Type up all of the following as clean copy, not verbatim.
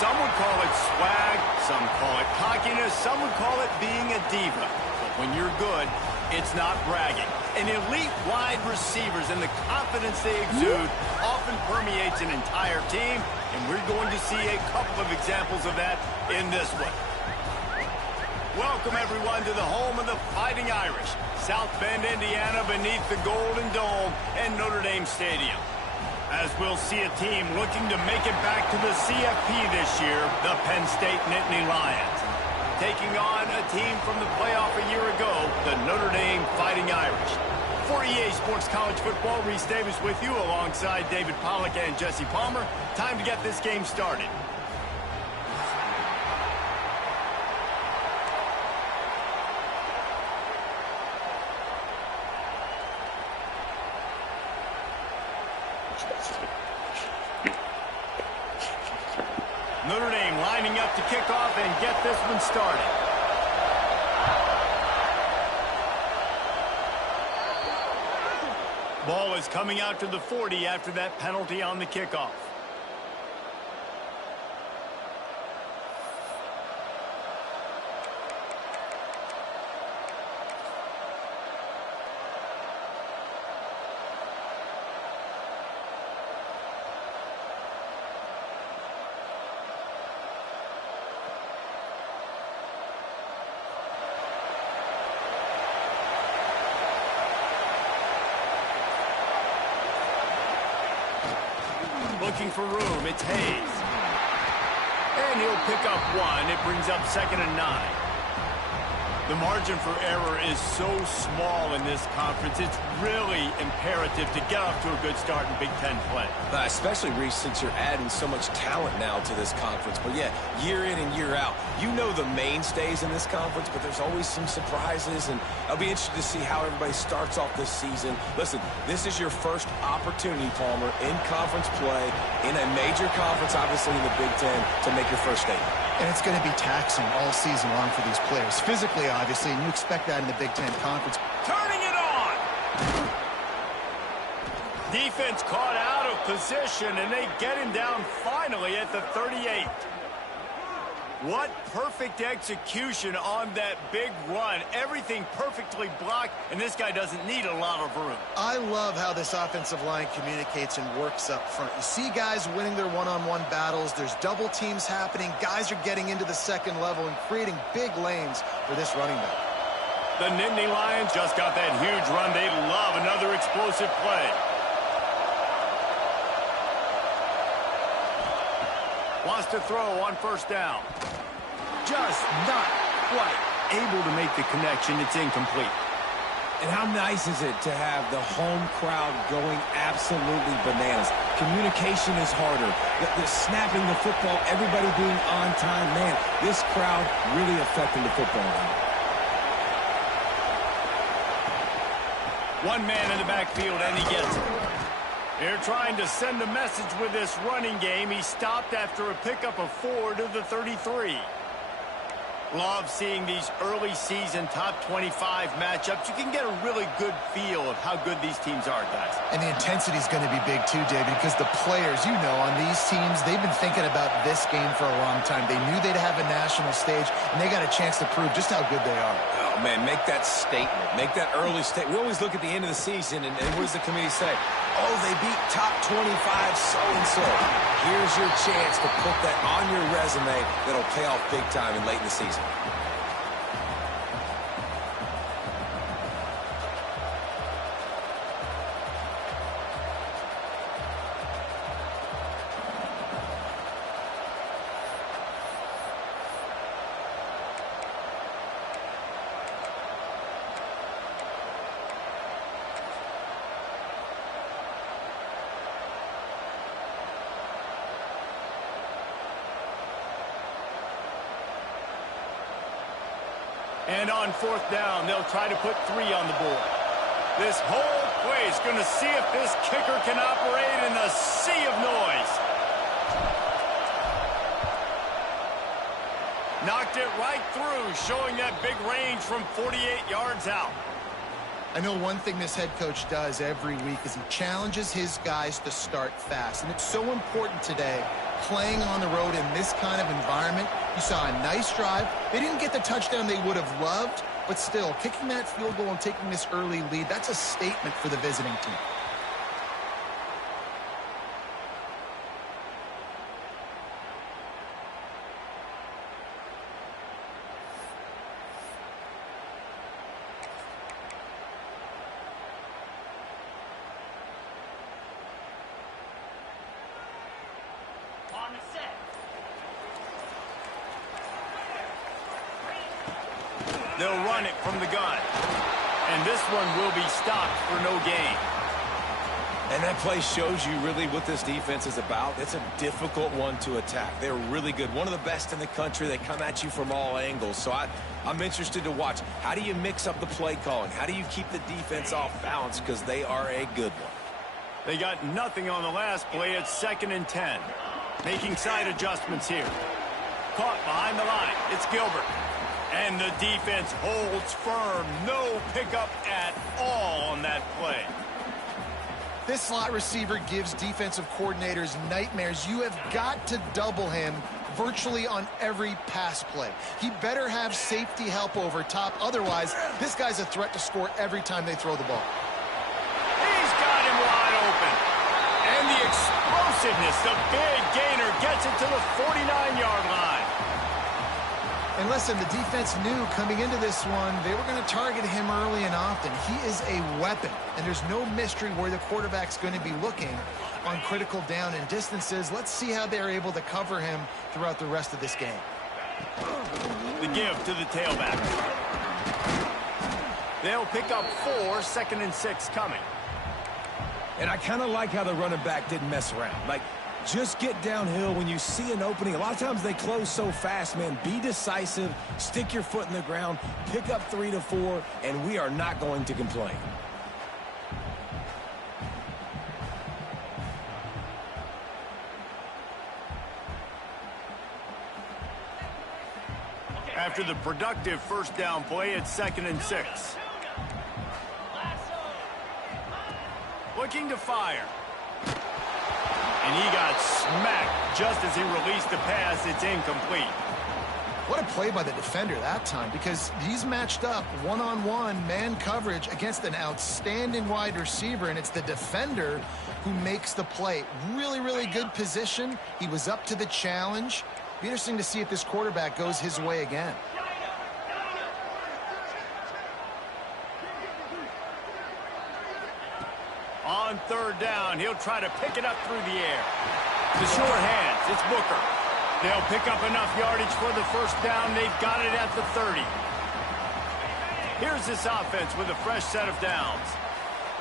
Some would call it swag, some call it cockiness, some would call it being a diva. But when you're good, it's not bragging. And elite wide receivers and the confidence they exude often permeates an entire team, and we're going to see a couple of examples of that in this one. Welcome, everyone, to the home of the Fighting Irish, South Bend, Indiana, beneath the Golden Dome and Notre Dame Stadium. As we'll see a team looking to make it back to the CFP this year, the Penn State Nittany Lions. Taking on a team from the playoff a year ago, the Notre Dame Fighting Irish. For EA Sports College Football, Reese Davis with you alongside David Pollack and Jesse Palmer. Time to get this game started. Notre Dame lining up to kick off and get this one started. Ball is coming out to the 40 after that penalty on the kickoff. Looking for room, it's Hayes. And he'll pick up one. It brings up 2nd and 9. The margin for error is so small in this conference, it's really imperative to get off to a good start in Big Ten play. Especially, Reese, since you're adding so much talent now to this conference. But yeah, year in and year out, you know the mainstays in this conference, but there's always some surprises, and I'll be interested to see how everybody starts off this season. Listen, this is your first opportunity, Palmer, in conference play, in a major conference, obviously in the Big Ten, to make your first statement. And it's going to be taxing all season long for these players. Physically, obviously, and you expect that in the Big Ten Conference. Turning it on! Defense caught out of position, and they get him down finally at the 38. What perfect execution on that big run. Everything perfectly blocked, and this guy doesn't need a lot of room. I love how this offensive line communicates and works up front. You see guys winning their one-on-one battles. There's double teams happening. Guys are getting into the second level and creating big lanes for this running back. The Nittany Lions just got that huge run. They love another explosive play. Wants to throw on 1st down. Just not quite able to make the connection. It's incomplete. And how nice is it to have the home crowd going absolutely bananas? Communication is harder. The snapping the football, everybody being on time. Man, this crowd really affecting the football game. One man in the backfield, and he gets it. They're trying to send a message with this running game. He stopped after a pickup of 4 to the 33. Love seeing these early season top 25 matchups. You can get a really good feel of how good these teams are, guys. And the intensity is going to be big too, David, because the players, you know, on these teams, they've been thinking about this game for a long time. They knew they'd have a national stage, and they got a chance to prove just how good they are. Oh, man, make that statement. Make that early statement. We always look at the end of the season, and what does the committee say? Oh, they beat top 25 so-and-so. Here's your chance to put that on your resume that'll pay off big time and late in the season. And on 4th down, they'll try to put 3 on the board. This whole play is going to see if this kicker can operate in the sea of noise. Knocked it right through, showing that big range from 48 yards out. I know one thing this head coach does every week is he challenges his guys to start fast. And it's so important today playing on the road in this kind of environment. You saw a nice drive. They didn't get the touchdown they would have loved, but still, kicking that field goal and taking this early lead, that's a statement for the visiting team. They'll run it from the gun. And this one will be stopped for no gain. And that play shows you really what this defense is about. It's a difficult one to attack. They're really good. One of the best in the country. They come at you from all angles. So I'm interested to watch. How do you mix up the play calling? How do you keep the defense off balance? Because they are a good one. They got nothing on the last play. It's 2nd and 10. Making side adjustments here. Caught behind the line. It's Gilbert. And the defense holds firm. No pickup at all on that play. This slot receiver gives defensive coordinators nightmares. You have got to double him virtually on every pass play. He better have safety help over top. Otherwise, this guy's a threat to score every time they throw the ball. He's got him wide open. And the explosiveness, the big gainer gets it to the 49-yard line. And listen, the defense knew coming into this one, they were going to target him early and often. He is a weapon, and there's no mystery where the quarterback's going to be looking on critical down and distances. Let's see how they're able to cover him throughout the rest of this game. The give to the tailback. They'll pick up 4, 2nd and 6 coming. And I kind of like how the running back didn't mess around. Like, just get downhill when you see an opening. A lot of times they close so fast, man. Be decisive, stick your foot in the ground, pick up 3 to 4, and we are not going to complain. After the productive first down play, it's 2nd and 6. Looking to fire. And he got smacked just as he released the pass. It's incomplete. What a play by the defender that time, because he's matched up one-on-one man coverage against an outstanding wide receiver, and it's the defender who makes the play. Really, really good position. He was up to the challenge. Be interesting to see if this quarterback goes his way again. On 3rd down, he'll try to pick it up through the air. The short hands, it's Booker. They'll pick up enough yardage for the first down. They've got it at the 30. Here's this offense with a fresh set of downs.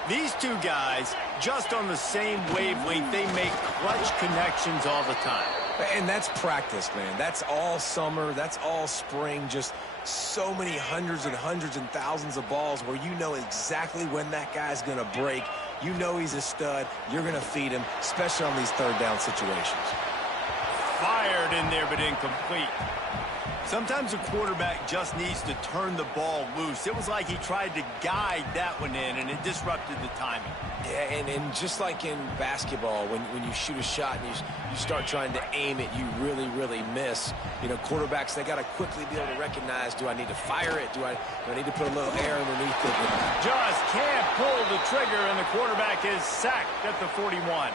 These two guys, just on the same wavelength, they make clutch connections all the time. And that's practice, man. That's all summer. That's all spring. Just so many hundreds and hundreds and thousands of balls where you know exactly when that guy's going to break. You know he's a stud. You're going to feed him, especially on these 3rd down situations. Fired in there, but incomplete. Sometimes a quarterback just needs to turn the ball loose. It was like he tried to guide that one in, and it disrupted the timing. Yeah, and just like in basketball, when you shoot a shot and you start trying to aim it, you really, really miss. You know, quarterbacks, they got to quickly be able to recognize, do I need to fire it? Do I need to put a little air underneath it? Just can't pull the trigger, and the quarterback is sacked at the 41.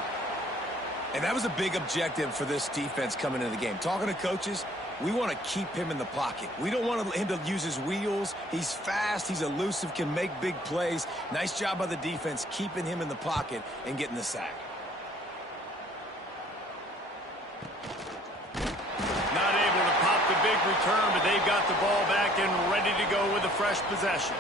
And that was a big objective for this defense coming into the game. Talking to coaches, we want to keep him in the pocket. We don't want him to use his wheels. He's fast. He's elusive, can make big plays. Nice job by the defense keeping him in the pocket and getting the sack. Not able to pop the big return, but they've got the ball back and ready to go with a fresh possession.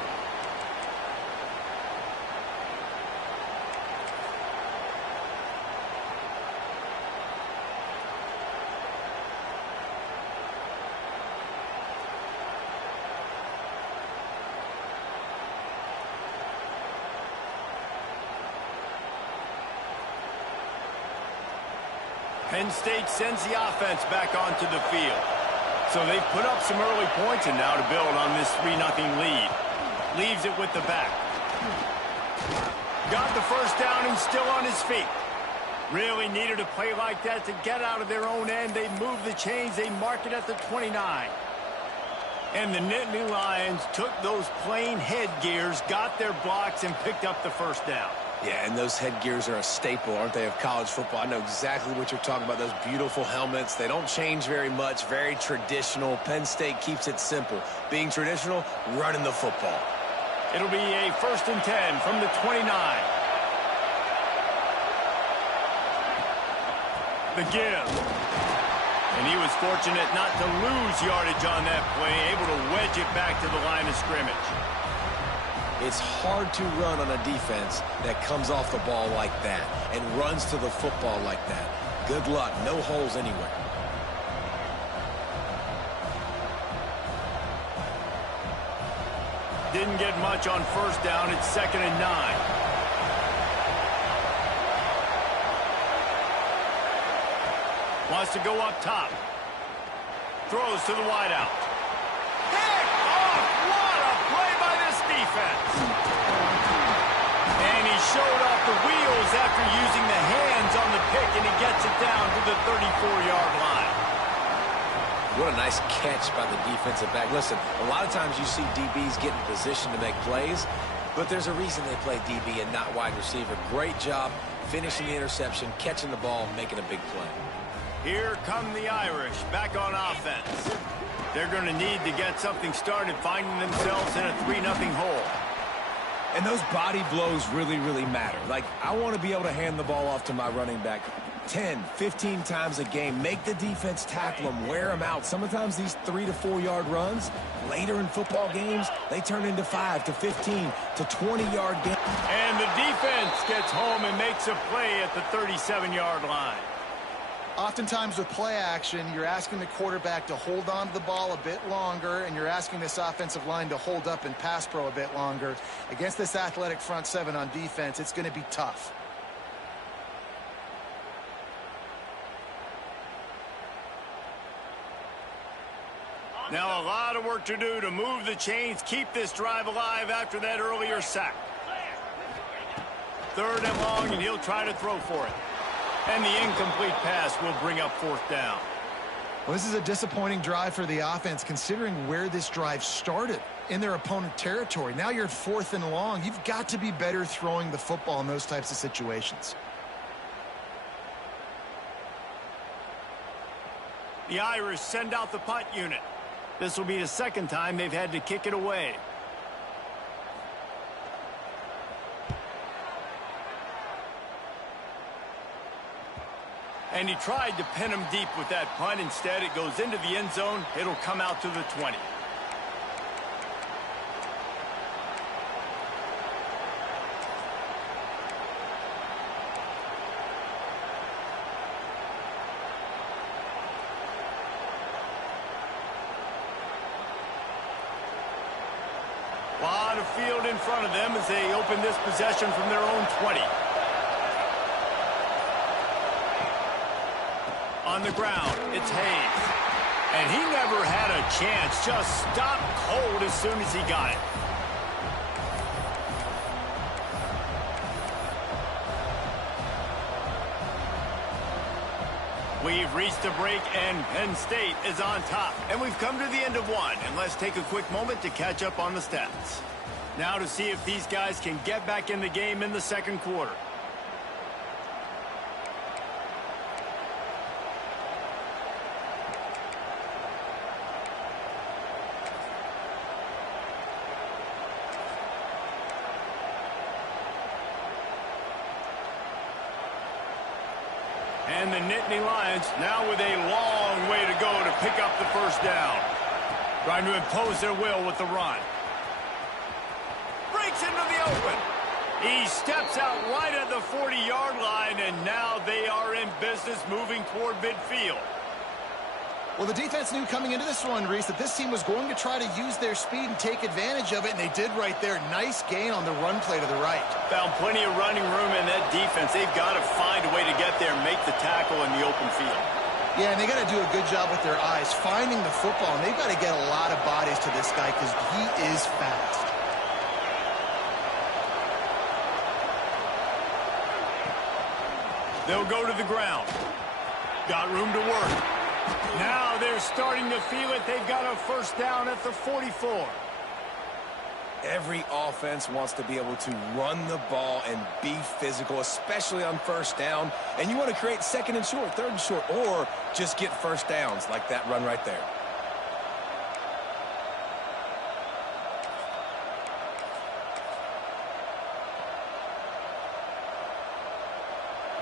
Penn State sends the offense back onto the field. So they've put up some early points, and now to build on this 3-0 lead. Leaves it with the back. Got the first down and still on his feet. Really needed a play like that to get out of their own end. They move the chains. They mark it at the 29. And the Nittany Lions took those plain headgears, got their blocks, and picked up the first down. Yeah, and those headgears are a staple, aren't they, of college football? I know exactly what you're talking about, those beautiful helmets. They don't change very much, very traditional. Penn State keeps it simple. Being traditional, running the football. It'll be a 1st and 10 from the 29. The give. And he was fortunate not to lose yardage on that play, able to wedge it back to the line of scrimmage. It's hard to run on a defense that comes off the ball like that and runs to the football like that. Good luck. No holes anywhere. Didn't get much on 1st down. It's 2nd and 9. Wants to go up top. Throws to the wideout. Pick off! What a play by this defense. And he showed off the wheels after using the hands on the pick, and he gets it down to the 34-yard line. What a nice catch by the defensive back. Listen, a lot of times you see DBs get in position to make plays, but there's a reason they play DB and not wide receiver. Great job finishing the interception, catching the ball, making a big play. Here come the Irish back on offense. They're going to need to get something started, finding themselves in a 3-0 hole. And those body blows really, really matter. Like, I want to be able to hand the ball off to my running back 10, 15 times a game. Make the defense tackle them, wear them out. Sometimes these 3 to 4 yard runs, later in football games, they turn into 5 to 15 to 20-yard games. And the defense gets home and makes a play at the 37-yard line. Oftentimes with play action, you're asking the quarterback to hold on to the ball a bit longer, and you're asking this offensive line to hold up and pass pro a bit longer. Against this athletic front seven on defense, it's going to be tough. Now a lot of work to do to move the chains, keep this drive alive after that earlier sack. 3rd and long, and he'll try to throw for it. And the incomplete pass will bring up 4th down. Well, this is a disappointing drive for the offense, considering where this drive started, in their opponent territory. Now you're at 4th and long. You've got to be better throwing the football in those types of situations. The Irish send out the punt unit. This will be the 2nd time they've had to kick it away. And he tried to pin him deep with that punt. Instead, it goes into the end zone. It'll come out to the 20. A lot of field in front of them as they open this possession from their own 20. On the ground, it's Hayes. And he never had a chance, just stopped cold as soon as he got it. We've reached a break, and Penn State is on top. And we've come to the end of one, and let's take a quick moment to catch up on the stats. Now to see if these guys can get back in the game in the 2nd quarter. And the Nittany Lions now with a long way to go to pick up the 1st down. Trying to impose their will with the run. Breaks into the open. He steps out right at the 40-yard line, and now they are in business moving toward midfield. Well, the defense knew coming into this one, Reese, that this team was going to try to use their speed and take advantage of it, and they did right there. Nice gain on the run play to the right. Found plenty of running room in that defense. They've got to find a way to get there and make the tackle in the open field. Yeah, and they got to do a good job with their eyes, finding the football, and they've got to get a lot of bodies to this guy because he is fast. They'll go to the ground. Got room to work. Now they're starting to feel it. They've got a first down at the 44. Every offense wants to be able to run the ball and be physical, especially on first down. And you want to create second and short, third and short, or just get first downs like that run right there.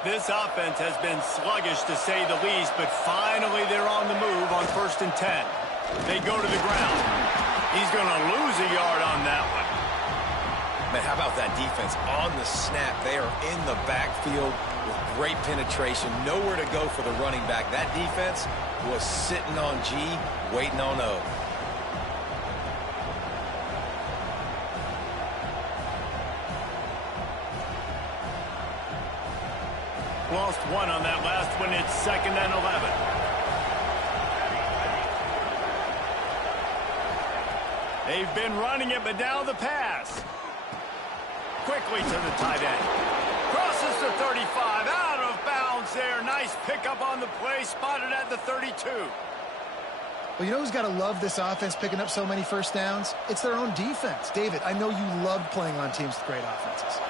This offense has been sluggish, to say the least, but finally they're on the move on 1st and 10. They go to the ground. He's going to lose a yard on that one. Man, how about that defense on the snap? They are in the backfield with great penetration. Nowhere to go for the running back. That defense was sitting on G, waiting on O. Lost one on that last one. It's 2nd and 11. They've been running it, but now the pass. Quickly to the tight end. Crosses the 35. Out of bounds there. Nice pickup on the play. Spotted at the 32. Well, you know who's got to love this offense picking up so many first downs? It's their own defense. David, I know you love playing on teams with great offenses.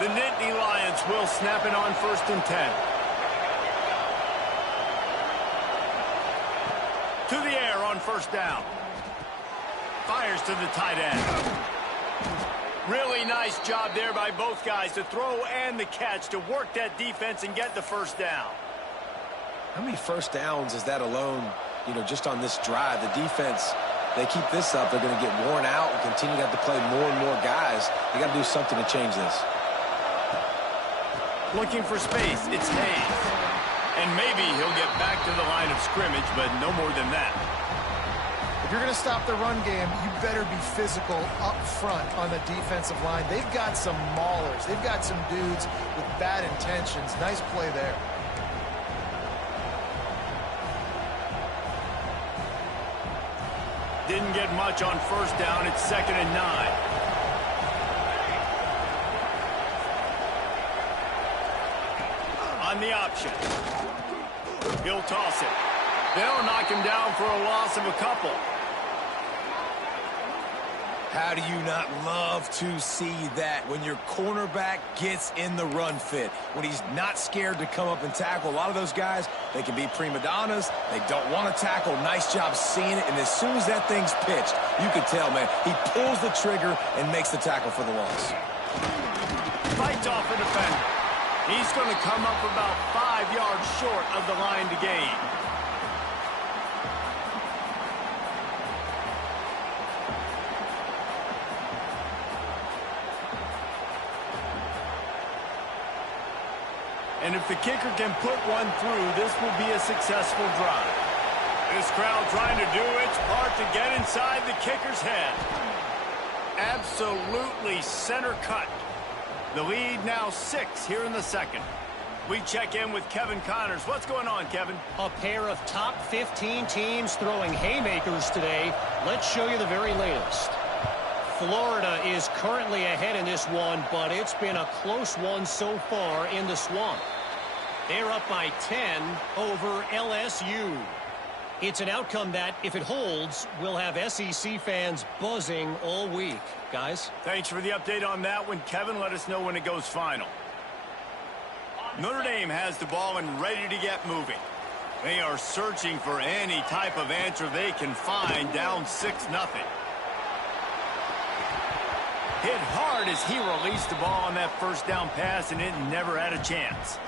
The Nittany Lions will snap it on 1st and 10. To the air on 1st down. Fires to the tight end. Really nice job there by both guys to throw and the catch to work that defense and get the first down. How many first downs is that alone, just on this drive? The defense, they keep this up, they're going to get worn out and continue to have to play more and more guys. They got to do something to change this. Looking for space, it's Hayes. And maybe he'll get back to the line of scrimmage, but no more than that. If you're going to stop the run game, you better be physical up front on the defensive line. They've got some maulers. They've got some dudes with bad intentions. Nice play there. Didn't get much on 1st down. It's 2nd and 9. On the option. He'll toss it. They'll knock him down for a loss of a couple. How do you not love to see that when your cornerback gets in the run fit, when he's not scared to come up and tackle? A lot of those guys, they can be prima donnas. They don't want to tackle. Nice job seeing it. And as soon as that thing's pitched, you can tell, man, he pulls the trigger and makes the tackle for the loss. Fights off a defender. He's going to come up about 5 yards short of the line to gain. And if the kicker can put one through, this will be a successful drive. This crowd trying to do its part to get inside the kicker's head. Absolutely center cut. The lead now 6 here in the 2nd. We check in with Kevin Connors. What's going on, Kevin? A pair of top 15 teams throwing haymakers today. Let's show you the very latest. Florida is currently ahead in this one, but it's been a close one so far in the Swamp. They're up by 10 over LSU. It's an outcome that, if it holds, will have SEC fans buzzing all week. Guys? Thanks for the update on that one, Kevin. Let us know when it goes final. Notre Dame has the ball and ready to get moving. They are searching for any type of answer they can find, down 6-0. Hit hard as he released the ball on that first down pass, and it never had a chance.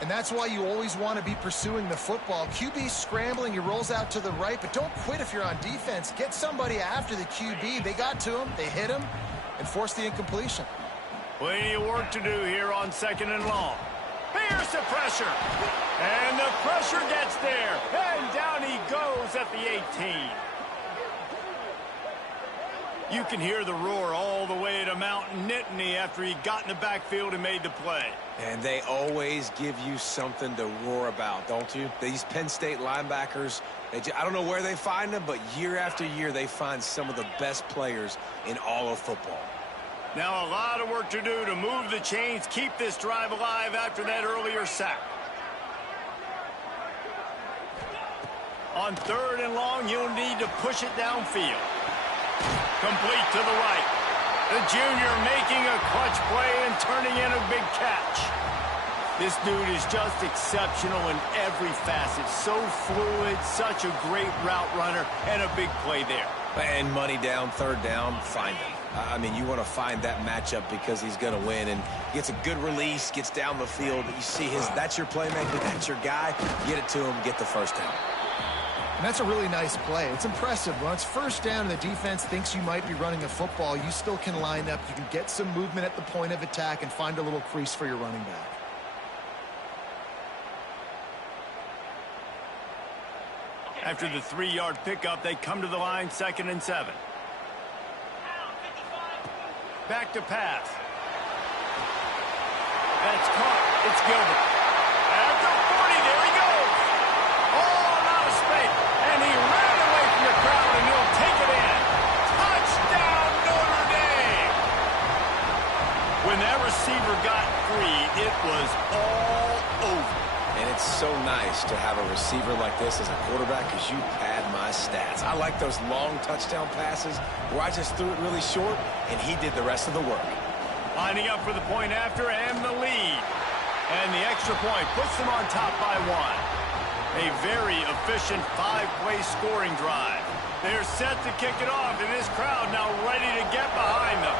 And that's why you always want to be pursuing the football. QB scrambling, he rolls out to the right, but don't quit if you're on defense. Get somebody after the QB. They got to him, they hit him, and forced the incompletion. Plenty of work to do here on 2nd and long. Here's the pressure. And the pressure gets there. And down he goes at the 18. You can hear the roar all the way to Mount Nittany after he got in the backfield and made the play. And they always give you something to roar about, don't you? These Penn State linebackers, I don't know where they find them, but year after year they find some of the best players in all of football. Now a lot of work to do to move the chains, keep this drive alive after that earlier sack. On 3rd and long, you'll need to push it downfield. Complete to the right. The junior making a clutch play and turning in a big catch. This dude is just exceptional in every facet. So fluid, such a great route runner, and a big play there. And money down, 3rd down, find him. I mean, you want to find that matchup because he's going to win, and gets a good release, gets down the field. You see that's your playmaker, that's your guy. Get it to him, get the 1st down. And that's a really nice play. It's impressive. When it's 1st down and the defense thinks you might be running a football, you still can line up. You can get some movement at the point of attack and find a little crease for your running back. After the 3-yard pickup, they come to the line, 2nd and 7. Back to pass. That's caught. It's Gilbert. At the 40, there he goes. Oh, not a space. And he ran away from the crowd, and he'll take it in. Touchdown, Notre Dame. When that receiver got free, it was all over. And it's so nice to have a receiver like this as a quarterback because you pad my stats. I like those long touchdown passes where I just threw it really short and he did the rest of the work. Lining up for the point after and the lead. And the extra point puts them on top by 1. A very efficient 5-play scoring drive. They're set to kick it off, and this crowd now ready to get behind them.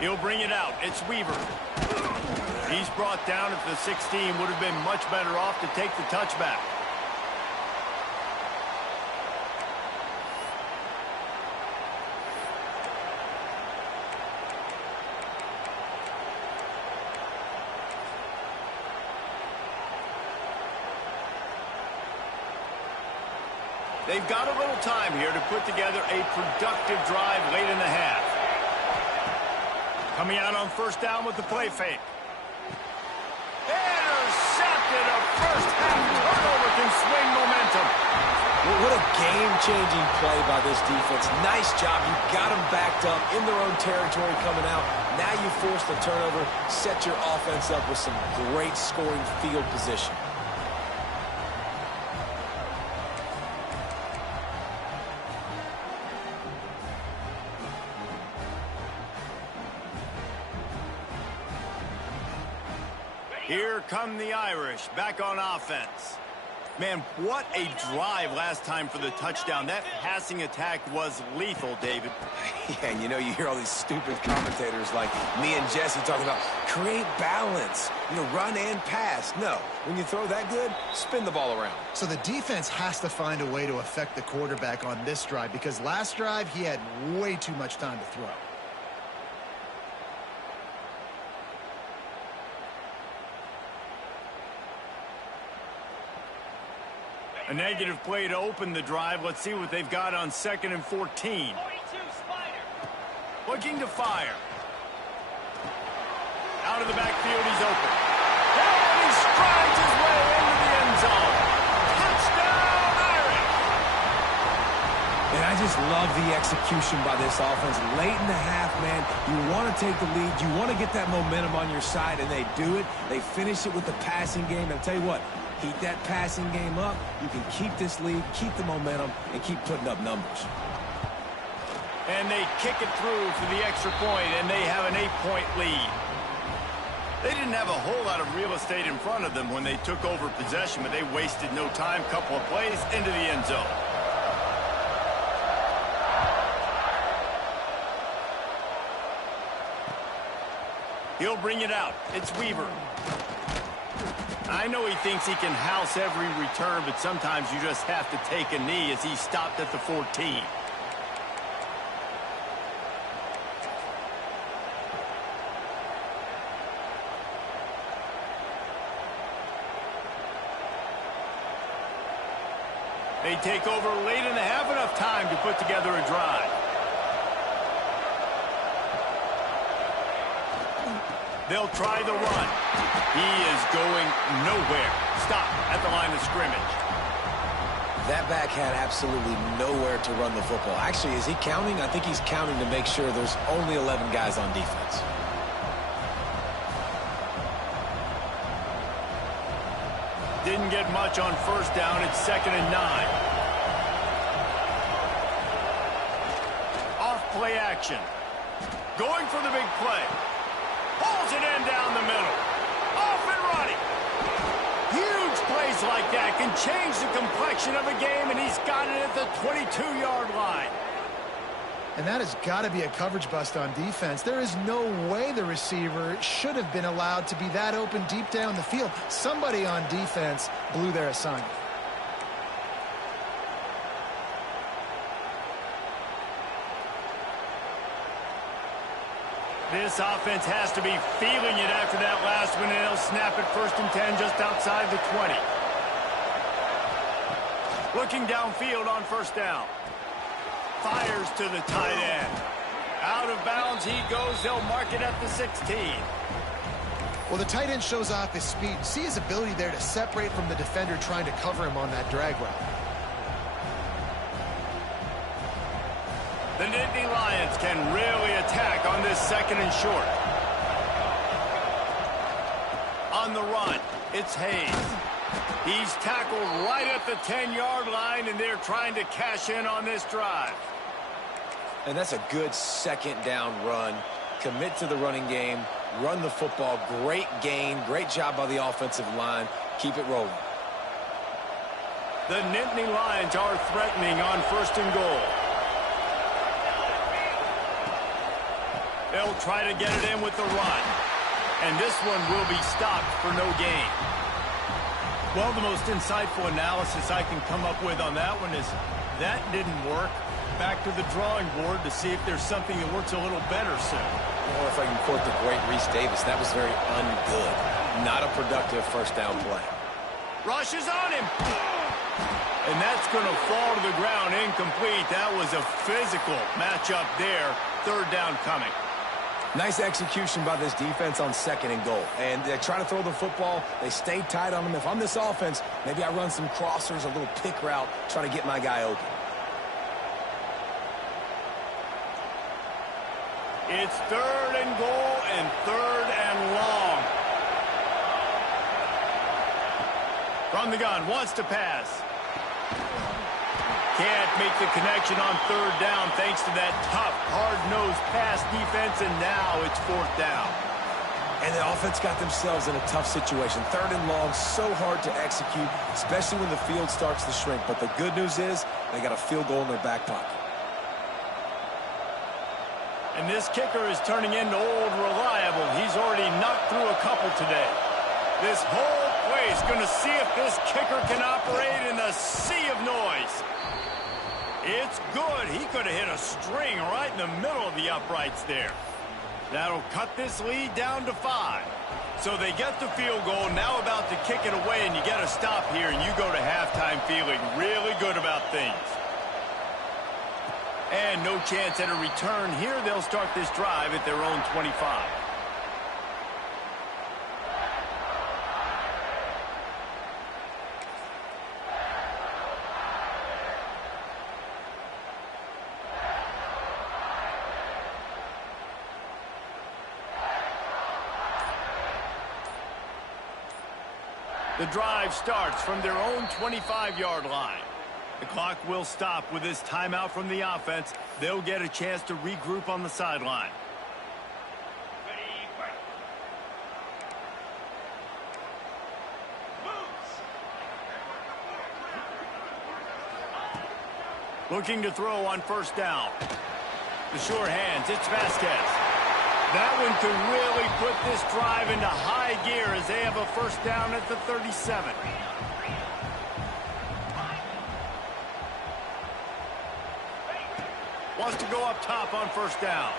He'll bring it out. It's Weaver. He's brought down at the 16. Would have been much better off to take the touchback. They've got a little time here to put together a productive drive late in the half. Coming out on 1st down with the play fake. Intercepted. A first-half turnover can swing momentum. Well, what a game-changing play by this defense. Nice job. You got them backed up in their own territory coming out. Now you force the turnover, set your offense up with some great scoring field position. Here come the Irish, back on offense. Man, what a drive last time for the touchdown. That passing attack was lethal, David. Yeah, and you hear all these stupid commentators like me and Jesse talking about create balance, run and pass. No, when you throw that good, spin the ball around. So the defense has to find a way to affect the quarterback on this drive because last drive he had way too much time to throw. A negative play to open the drive. Let's see what they've got on 2nd and 14. Looking to fire. Out of the backfield, he's open. And he strides his way into the end zone. Touchdown, Irish! And I just love the execution by this offense. Late in the half, man, you want to take the lead. You want to get that momentum on your side, and they do it. They finish it with the passing game. And I'll tell you what, keep that passing game up. You can keep this lead, keep the momentum, and keep putting up numbers. And they kick it through for the extra point, and they have an 8-point lead. They didn't have a whole lot of real estate in front of them when they took over possession, but they wasted no time. Couple of plays into the end zone. He'll bring it out. It's Weaver. I know he thinks he can house every return, but sometimes you just have to take a knee as he stopped at the 14. They take over late and have enough time to put together a drive. They'll try the run. He is going nowhere. Stop at the line of scrimmage. That back had absolutely nowhere to run the football. Actually, is he counting? I think he's counting to make sure there's only 11 guys on defense. Didn't get much on first down. It's 2nd and 9. Off play action. Going for the big play. Pulls it in down the middle. Off and running. Huge plays like that can change the complexion of a game, and he's got it at the 22-yard line. And that has got to be a coverage bust on defense. There is no way the receiver should have been allowed to be that open deep down the field. Somebody on defense blew their assignment. This offense has to be feeling it after that last one, and they'll snap it 1st and 10 just outside the 20. Looking downfield on first down. Fires to the tight end. Out of bounds he goes. They'll mark it at the 16. Well, the tight end shows off his speed. See his ability there to separate from the defender trying to cover him on that drag route. The Nittany Lions can really attack on this 2nd and short. On the run, it's Hayes. He's tackled right at the 10-yard line, and they're trying to cash in on this drive. And that's a good 2nd down run. Commit to the running game. Run the football. Great gain. Great job by the offensive line. Keep it rolling. The Nittany Lions are threatening on 1st and goal. They'll try to get it in with the run. And this one will be stopped for no gain. Well, the most insightful analysis I can come up with on that one is that didn't work. Back to the drawing board to see if there's something that works a little better soon. Or if I can quote the great Reese Davis, that was very ungood. Not a productive 1st down play. Rush is on him. And that's going to fall to the ground incomplete. That was a physical matchup there. 3rd down coming. Nice execution by this defense on 2nd and goal. And they try to throw the football. They stay tight on them. If I'm this offense, maybe I run some crossers, a little pick route, try to get my guy open. It's 3rd and goal and 3rd and long. From the gun, wants to pass. Can't make the connection on 3rd down thanks to that tough, hard-nosed pass defense, and now it's 4th down. And the offense got themselves in a tough situation. 3rd and long, so hard to execute, especially when the field starts to shrink. But the good news is they got a field goal in their back pocket. And this kicker is turning into old reliable. He's already knocked through a couple today. This whole place going to see if this kicker can operate in the sea of noise. It's good. He could have hit a string right in the middle of the uprights there. That'll cut this lead down to 5. So they get the field goal, now about to kick it away, and you get a stop here, and you go to halftime feeling really good about things. And no chance at a return here. They'll start this drive at their own 25. The drive starts from their own 25-yard line. The clock will stop with this timeout from the offense. They'll get a chance to regroup on the sideline. Looking to throw on 1st down. The sure hands, it's Vasquez. That one could really put this drive into high gear as they have a 1st down at the 37. Wants to go up top on 1st down.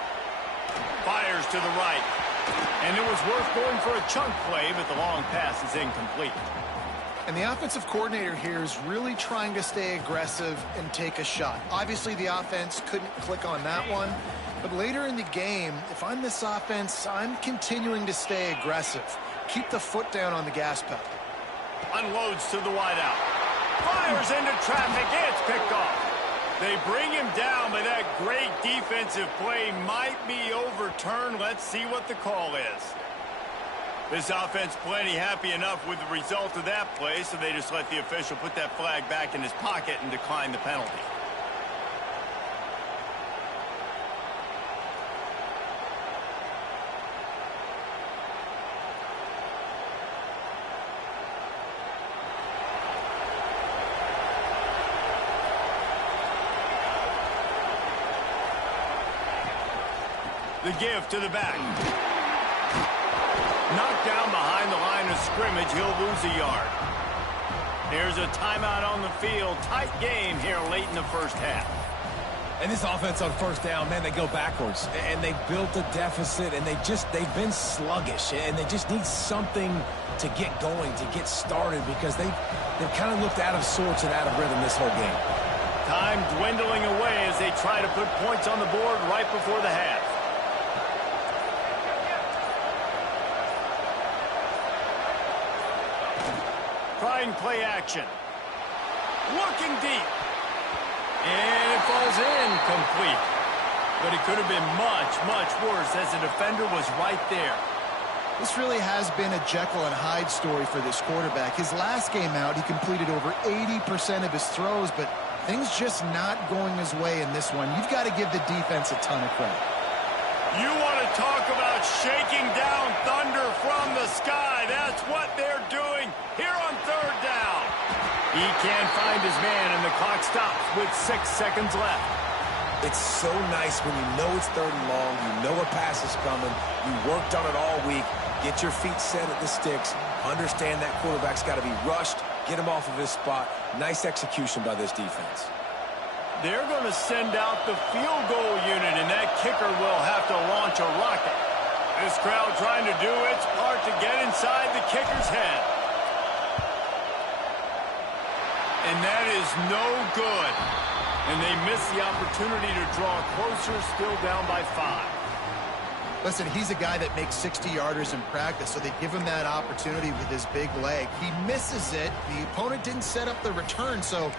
Fires to the right. And it was worth going for a chunk play, but the long pass is incomplete. And the offensive coordinator here is really trying to stay aggressive and take a shot. Obviously, the offense couldn't click on that one. But later in the game, if I'm this offense, I'm continuing to stay aggressive. Keep the foot down on the gas pedal. Unloads to the wideout. Fires into traffic. It's picked off. They bring him down, but that great defensive play might be overturned. Let's see what the call is. This offense plenty happy enough with the result of that play, so they just let the official put that flag back in his pocket and decline the penalty. The give to the back. Knocked down behind the line of scrimmage. He'll lose a yard. Here's a timeout on the field. Tight game here late in the first half. And this offense on first down, man, they go backwards. And they built a deficit, and they've been sluggish. And they just need something to get going, to get started, because they've kind of looked out of sorts and out of rhythm this whole game. Time dwindling away as they try to put points on the board right before the half. Trying play action. Looking deep. And it falls in complete. But it could have been much, much worse as the defender was right there. This really has been a Jekyll and Hyde story for this quarterback. His last game out, he completed over 80% of his throws, but things just not going his way in this one. You've got to give the defense a ton of credit. You want to talk about shaking down thunder from the sky. That's what they're doing here on third down. He can't find his man, and the clock stops with 6 seconds left. It's so nice when you know it's third and long, you know a pass is coming, you worked on it all week, get your feet set at the sticks, understand that quarterback's got to be rushed, get him off of his spot. Nice execution by this defense. They're going to send out the field goal unit, and that kicker will have to launch a rocket. This crowd trying to do its part to get inside the kicker's head. And that is no good. And they miss the opportunity to draw closer, still down by 5. Listen, he's a guy that makes 60-yarders in practice, so they give him that opportunity with his big leg. He misses it. The opponent didn't set up the return, so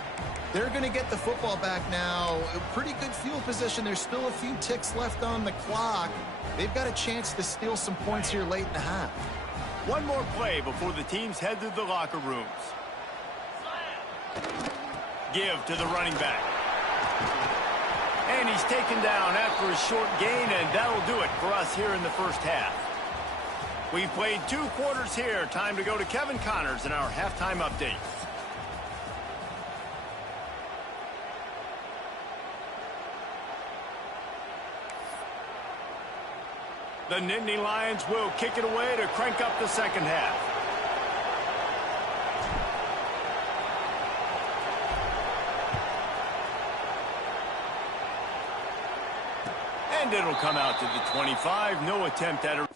they're going to get the football back now. A pretty good field position. There's still a few ticks left on the clock. They've got a chance to steal some points here late in the half. One more play before the teams head to the locker rooms. Give to the running back. And he's taken down after a short gain, and that'll do it for us here in the first half. We've played 2 quarters here. Time to go to Kevin Connors in our halftime update. The Nittany Lions will kick it away to crank up the second half. And it'll come out to the 25. No attempt at a...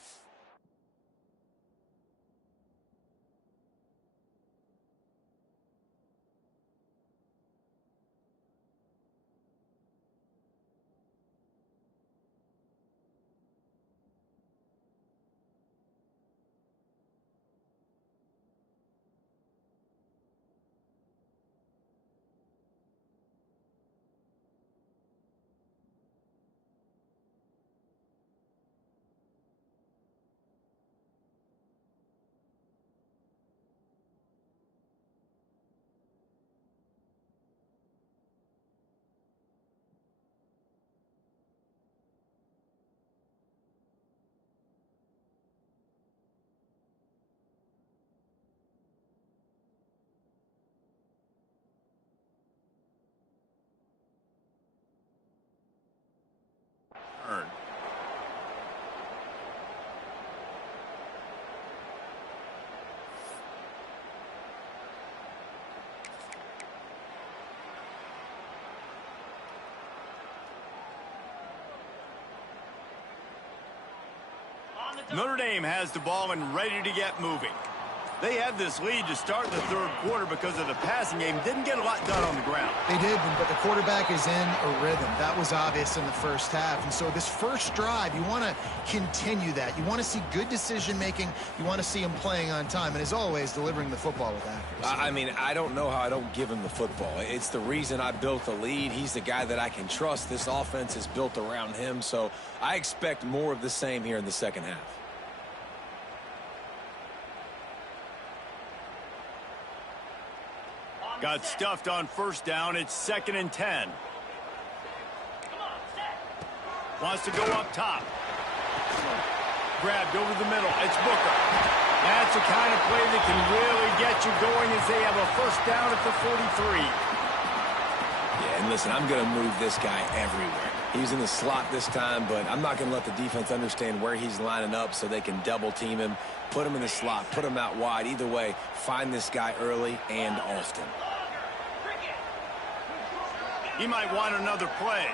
Notre Dame has the ball and ready to get moving. They had this lead to start the third quarter because of the passing game. Didn't get a lot done on the ground. They did, but the quarterback is in a rhythm. That was obvious in the first half. And so this first drive, you want to continue that. You want to see good decision-making. You want to see him playing on time. And as always, delivering the football with accuracy. I mean, I don't know how I don't give him the football. It's the reason I built the lead. He's the guy that I can trust. This offense is built around him. So I expect more of the same here in the second half. Got stuffed on first down. It's 2nd and 10. Wants to go up top. Grabbed over the middle. It's Booker. That's the kind of play that can really get you going as they have a first down at the 43. Yeah, and listen, I'm going to move this guy everywhere. He's in the slot this time, but I'm not going to let the defense understand where he's lining up so they can double team him, put him in the slot, put him out wide. Either way, find this guy early and often. He might want another play.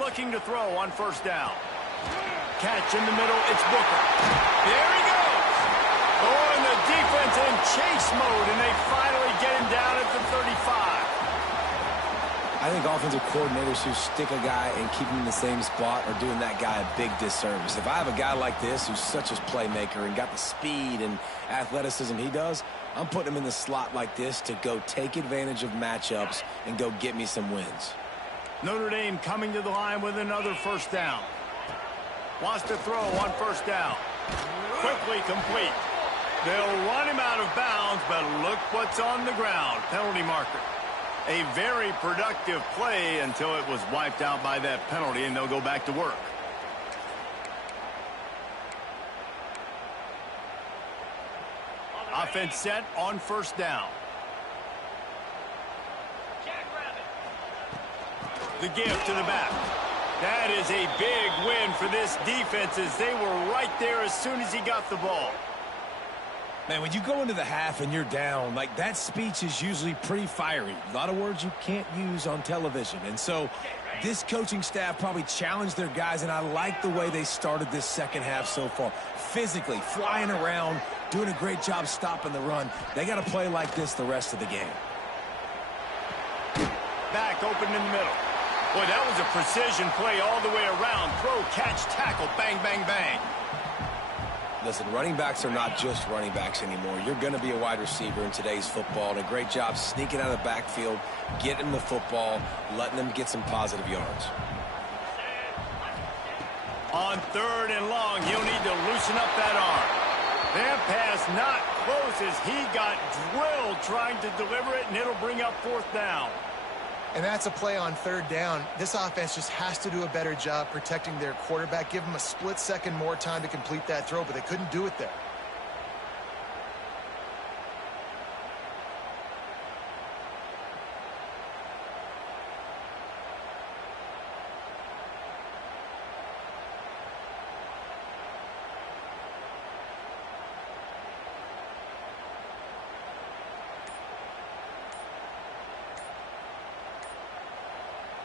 Looking to throw on first down. Catch in the middle. It's Booker. There he goes. Oh, and the defense in chase mode, and they finally get him down at the 35. I think offensive coordinators who stick a guy and keep him in the same spot are doing that guy a big disservice. If I have a guy like this who's such a playmaker and got the speed and athleticism he does, I'm putting him in the slot like this to go take advantage of matchups and go get me some wins. Notre Dame coming to the line with another first down. Wants to throw on first down. Quickly complete. They'll run him out of bounds, but look what's on the ground. Penalty marker. A very productive play until it was wiped out by that penalty, and they'll go back to work. Offense set on first down. The give to the back. That is a big win for this defense as they were right there as soon as he got the ball. Man, when you go into the half and you're down, like that speech is usually pretty fiery. A lot of words you can't use on television. And so this coaching staff probably challenged their guys, and I like the way they started this second half so far. Physically, flying around, doing a great job stopping the run. They got to play like this the rest of the game. Back open in the middle. Boy, that was a precision play all the way around. Throw, catch, tackle, bang, bang, bang. Listen, running backs are not just running backs anymore. You're going to be a wide receiver in today's football. And a great job sneaking out of the backfield, getting them the football, letting them get some positive yards. On 3rd and long, he'll need to loosen up that arm. That pass not close as he got drilled trying to deliver it, and it'll bring up 4th down. And that's a play on 3rd down. This offense just has to do a better job protecting their quarterback. Give them a split second more time to complete that throw, but they couldn't do it there.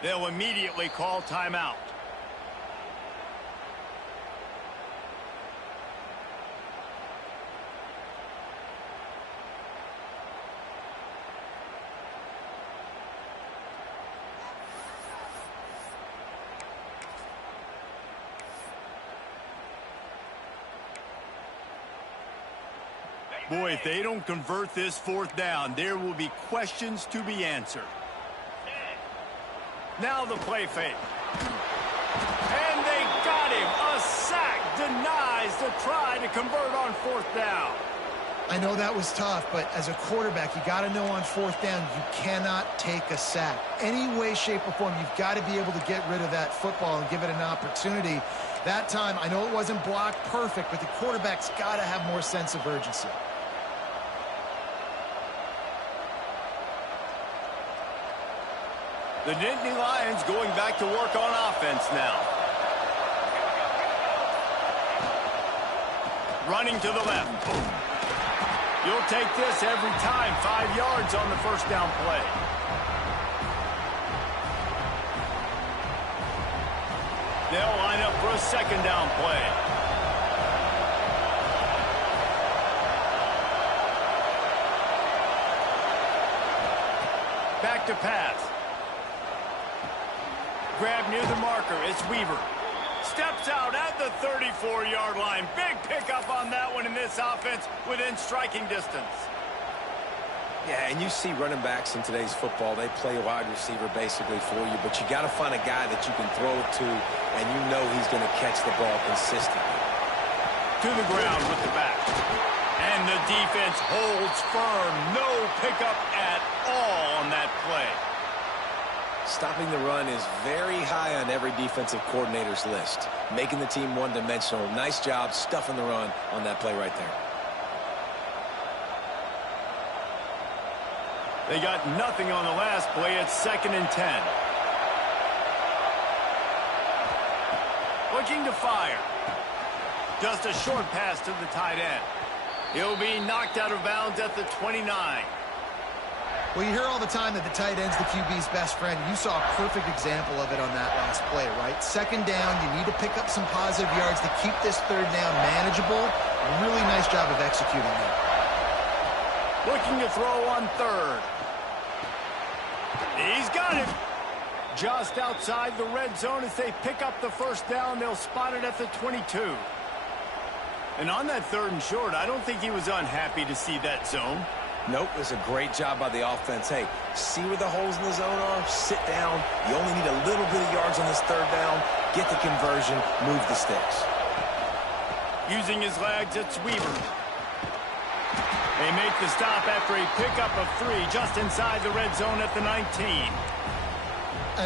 They'll immediately call timeout. Boy, if they don't convert this 4th down, there will be questions to be answered. Now the play fake. And they got him. A sack denies the try to convert on 4th down. I know that was tough, but as a quarterback, you got to know on 4th down, you cannot take a sack. Any way, shape, or form, you've got to be able to get rid of that football and give it an opportunity. That time, I know it wasn't blocked perfect, but the quarterback's got to have more sense of urgency. The Nittany Lions going back to work on offense now. Running to the left. You'll take this every time. 5 yards on the first down play. They'll line up for a second down play. Back to pass. Grab near the marker. It's Weaver. Steps out at the 34-yard line. Big pickup on that one in this offense within striking distance. Yeah, and you see running backs in today's football, they play a wide receiver basically for you, but you got to find a guy that you can throw it to, and you know he's going to catch the ball consistently. To the ground with the back. And the defense holds firm. No pickup at all on that play. Stopping the run is very high on every defensive coordinator's list. Making the team one-dimensional. Nice job stuffing the run on that play right there. They got nothing on the last play. It's 2nd and 10. Looking to fire. Just a short pass to the tight end. He'll be knocked out of bounds at the 29. Well, you hear all the time that the tight end's the QB's best friend. You saw a perfect example of it on that last play, right? 2nd down, you need to pick up some positive yards to keep this 3rd down manageable. Really nice job of executing that. Looking to throw on 3rd. He's got it. Just outside the red zone as they pick up the 1st down. They'll spot it at the 22. And on that 3rd and short, I don't think he was unhappy to see that zone. Nope, it was a great job by the offense. Hey, see where the holes in the zone are? Sit down. You only need a little bit of yards on this 3rd down. Get the conversion. Move the sticks. Using his legs, it's Weaver. They make the stop after a pickup of 3 just inside the red zone at the 19.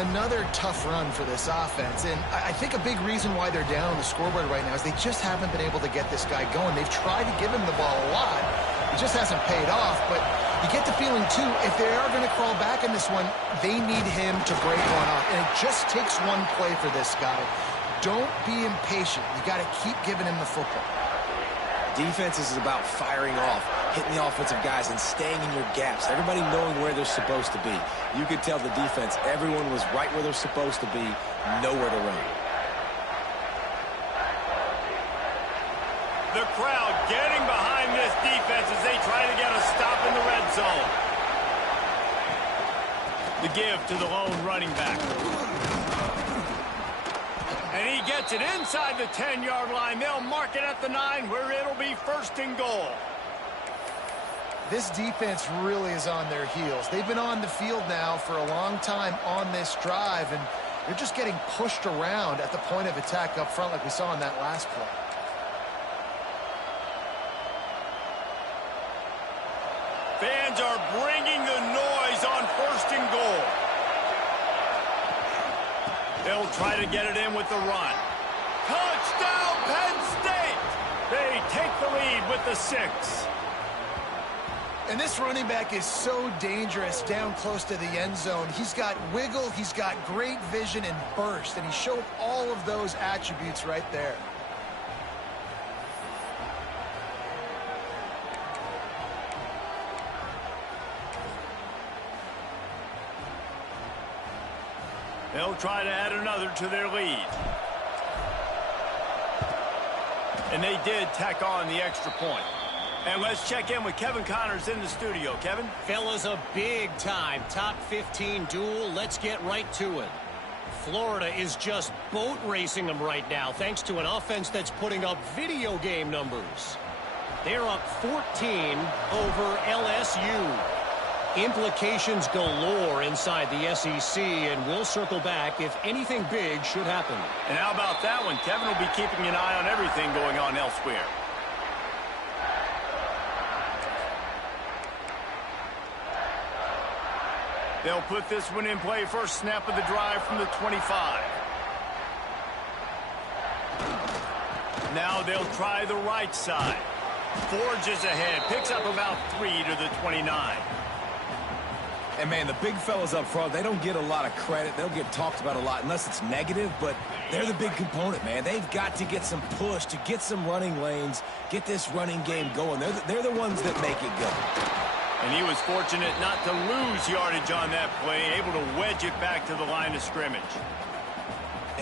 Another tough run for this offense, and I think a big reason why they're down on the scoreboard right now is they just haven't been able to get this guy going. They've tried to give him the ball a lot. It just hasn't paid off, but you get the feeling, too, if they are going to crawl back in this one, they need him to break one off, and it just takes one play for this guy. Don't be impatient. You got to keep giving him the football. Defense is about firing off, hitting the offensive guys, and staying in your gaps. Everybody knowing where they're supposed to be. You could tell the defense, everyone was right where they're supposed to be, nowhere to run. The crowd getting behind this defense as they try to get a stop in the red zone. The give to the lone running back. And he gets it inside the 10-yard line. They'll mark it at the 9 where it'll be 1st and goal. This defense really is on their heels. They've been on the field now for a long time on this drive, and they're just getting pushed around at the point of attack up front like we saw in that last play. Fans are bringing the noise on 1st and goal. They'll try to get it in with the run. Touchdown, Penn State! They take the lead with the 6. And this running back is so dangerous down close to the end zone. He's got wiggle, he's got great vision and burst, and he showed all of those attributes right there. They'll try to add another to their lead. And they did tack on the extra point. And let's check in with Kevin Connors in the studio. Kevin? Fellas, a big-time top 15 duel. Let's get right to it. Florida is just boat racing them right now, thanks to an offense that's putting up video game numbers. They're up 14 over LSU. Implications galore inside the SEC, and we'll circle back if anything big should happen. And how about that one? Kevin will be keeping an eye on everything going on elsewhere. They'll put this one in play. First snap of the drive from the 25. Now they'll try the right side. Forges ahead. Picks up about 3 to the 29. And, man, the big fellas up front, they don't get a lot of credit. They'll get talked about a lot unless it's negative, but they're the big component, man. They've got to get some push to get some running lanes, get this running game going. They're the ones that make it go. And he was fortunate not to lose yardage on that play, able to wedge it back to the line of scrimmage.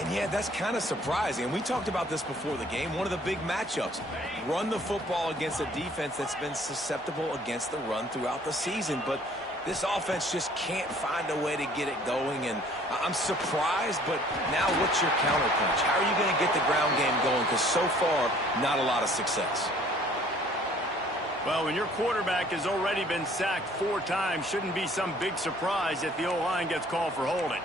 And yeah, that's kind of surprising. And we talked about this before the game. One of the big matchups. Run the football against a defense that's been susceptible against the run throughout the season. But this offense just can't find a way to get it going. And I'm surprised, but now what's your counterpunch? How are you going to get the ground game going? Because so far, not a lot of success. Well, when your quarterback has already been sacked 4 times, shouldn't be some big surprise if the O-line gets called for holding.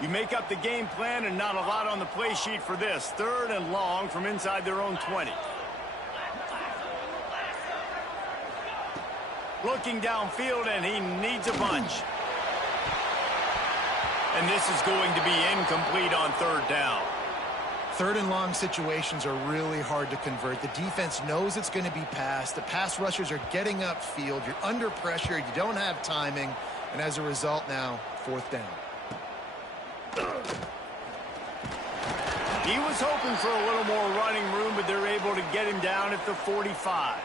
You make up the game plan and not a lot on the play sheet for this. 3rd and long from inside their own 20. Looking downfield, and he needs a bunch. And this is going to be incomplete on 3rd down. 3rd and long situations are really hard to convert. The defense knows it's going to be passed. The pass rushers are getting upfield. You're under pressure. You don't have timing. And as a result now, 4th down. He was hoping for a little more running room, but they're able to get him down at the 45.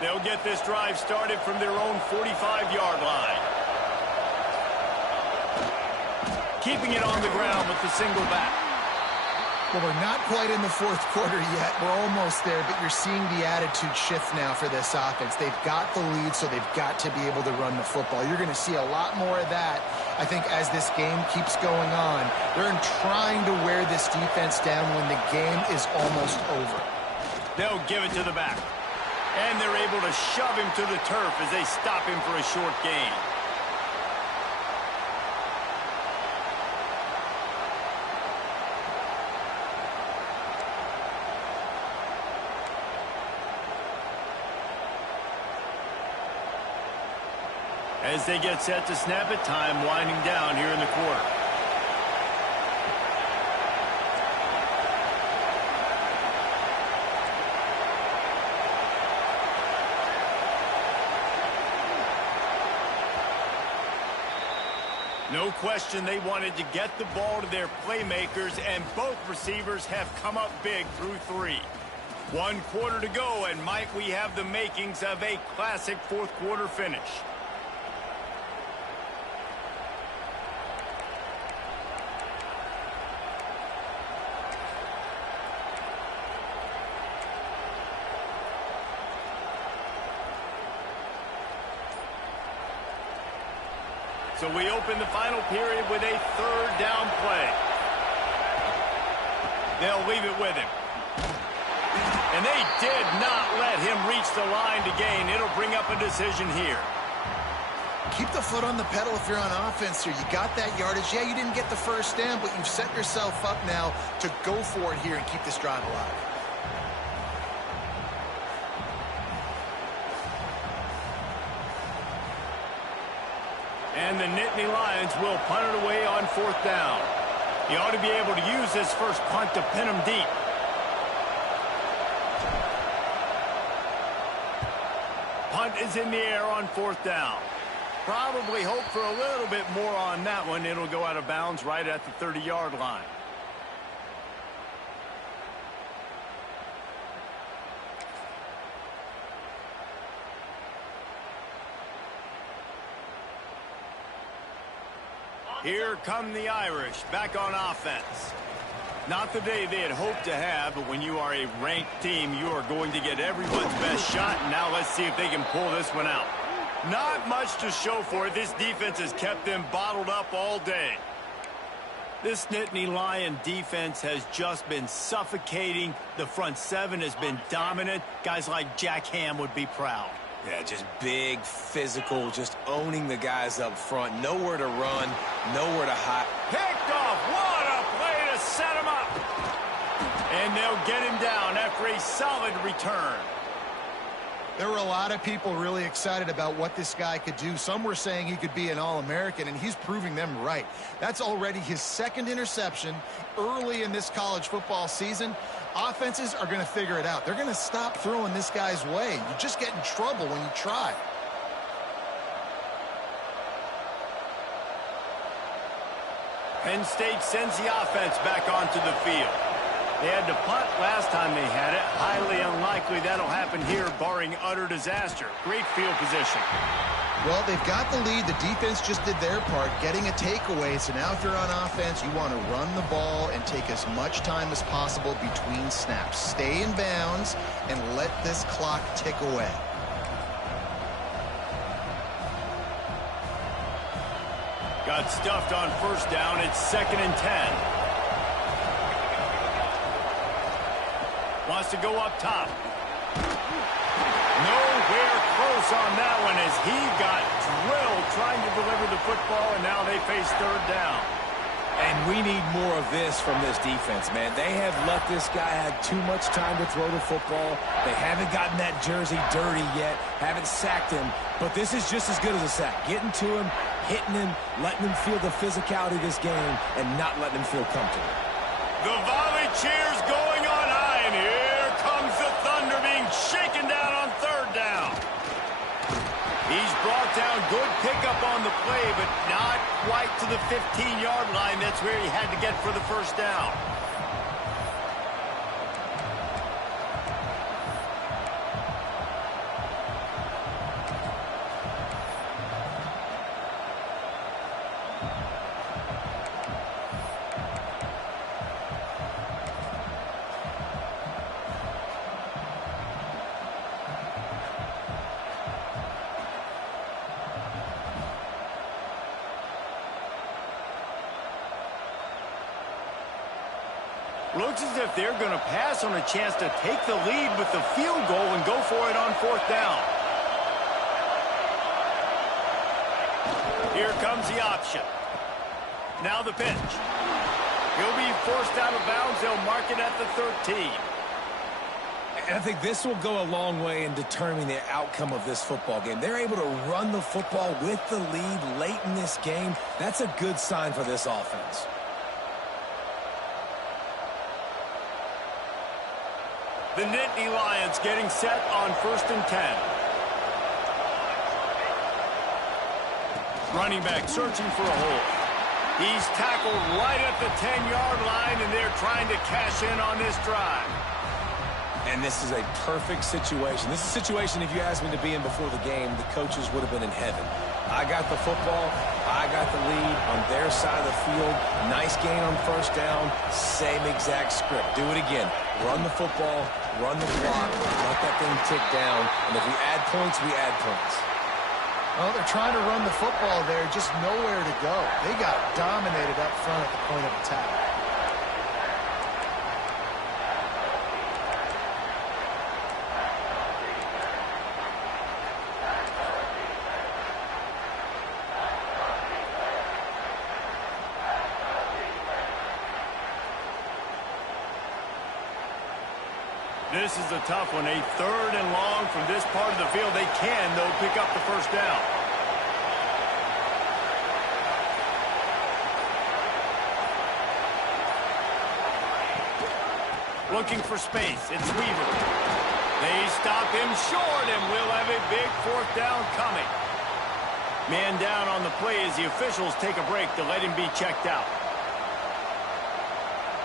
They'll get this drive started from their own 45-yard line. Keeping it on the ground with the single back. Well, we're not quite in the 4th quarter yet. We're almost there, but you're seeing the attitude shift now for this offense. They've got the lead, so they've got to be able to run the football. You're going to see a lot more of that, I think, as this game keeps going on. They're trying to wear this defense down when the game is almost over. They'll give it to the back. And they're able to shove him to the turf as they stop him for a short gain. As they get set to snap it, time winding down here in the quarter. No question they wanted to get the ball to their playmakers, and both receivers have come up big through 3. 1 quarter to go, and might we have the makings of a classic 4th quarter finish. So we open the final period with a 3rd down play. They'll leave it with him. And they did not let him reach the line to gain. It'll bring up a decision here. Keep the foot on the pedal if you're on offense here. You got that yardage. Yeah, you didn't get the 1st down, but you've set yourself up now to go for it here and keep this drive alive. And the Nittany Lions will punt it away on 4th down. He ought to be able to use this first punt to pin him deep. Punt is in the air on 4th down. Probably hope for a little bit more on that one. It'll go out of bounds right at the 30-yard line. Here come the Irish back on offense. Not the day they had hoped to have, but when you are a ranked team, you are going to get everyone's best shot. And now let's see if they can pull this one out. Not much to show for it. This defense has kept them bottled up all day. This Nittany Lion defense has just been suffocating. The front 7 has been dominant. Guys like Jack Ham would be proud. Yeah, just big, physical, just owning the guys up front. Nowhere to run, nowhere to hide. Picked off. What a play to set him up. And they'll get him down after a solid return. There were a lot of people really excited about what this guy could do. Some were saying he could be an All-American, and he's proving them right. That's already his second interception early in this college football season. Offenses are going to figure it out. They're going to stop throwing this guy's way. You just get in trouble when you try. Penn State sends the offense back onto the field. They had to punt last time they had it. Highly unlikely that'll happen here, barring utter disaster. Great field position. Well, they've got the lead. The defense just did their part, getting a takeaway. So now if you're on offense, you want to run the ball and take as much time as possible between snaps. Stay in bounds and let this clock tick away. Got stuffed on first down. It's 2nd and 10. Wants to go up top. Nowhere close on that one as he got drilled trying to deliver the football, and now they face 3rd down. And we need more of this from this defense, man. They have let this guy have too much time to throw the football. They haven't gotten that jersey dirty yet, haven't sacked him, but this is just as good as a sack. Getting to him, hitting him, letting him feel the physicality of this game, and not letting him feel comfortable. The volley cheers going on high, and here comes the Thunder being shaken down on 3rd down. He's brought down, good pickup on the play, but not quite to the 15-yard line. That's where he had to get for the first down. Looks as if they're going to pass on a chance to take the lead with the field goal and go for it on 4th down. Here comes the option. Now the pitch. He'll be forced out of bounds. They'll mark it at the 13. And I think this will go a long way in determining the outcome of this football game. They're able to run the football with the lead late in this game. That's a good sign for this offense. The Nittany Lions getting set on 1st and 10. Running back searching for a hole. He's tackled right at the 10-yard line, and they're trying to cash in on this drive. And this is a perfect situation. This is a situation, if you asked me to be in before the game, the coaches would have been in heaven. I got the football. I got the lead on their side of the field. Nice gain on first down. Same exact script. Do it again. Run the football, run the clock, let that thing tick down. And if we add points, we add points. Well, they're trying to run the football there, just nowhere to go. They got dominated up front at the point of attack. This is a tough one. A 3rd and long from this part of the field. They can, though, pick up the first down. Looking for space. It's Weaver. They stop him short, and we'll have a big 4th down coming. Man down on the play as the officials take a break to let him be checked out.